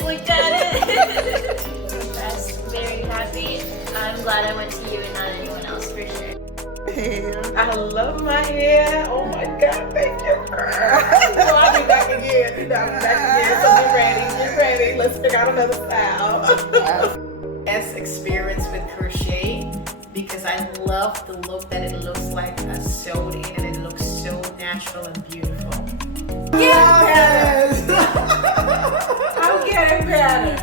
guys looked at it. That's very happy. I'm glad I went to you and not anyone else for sure. I love my hair. Oh my God, thank you, girl. So I'll be back again. So get ready. Let's figure out another style. Best experience with crochet because I love the look that it looks like sewed in, and it looks so natural and beautiful. Yes! I'm getting better.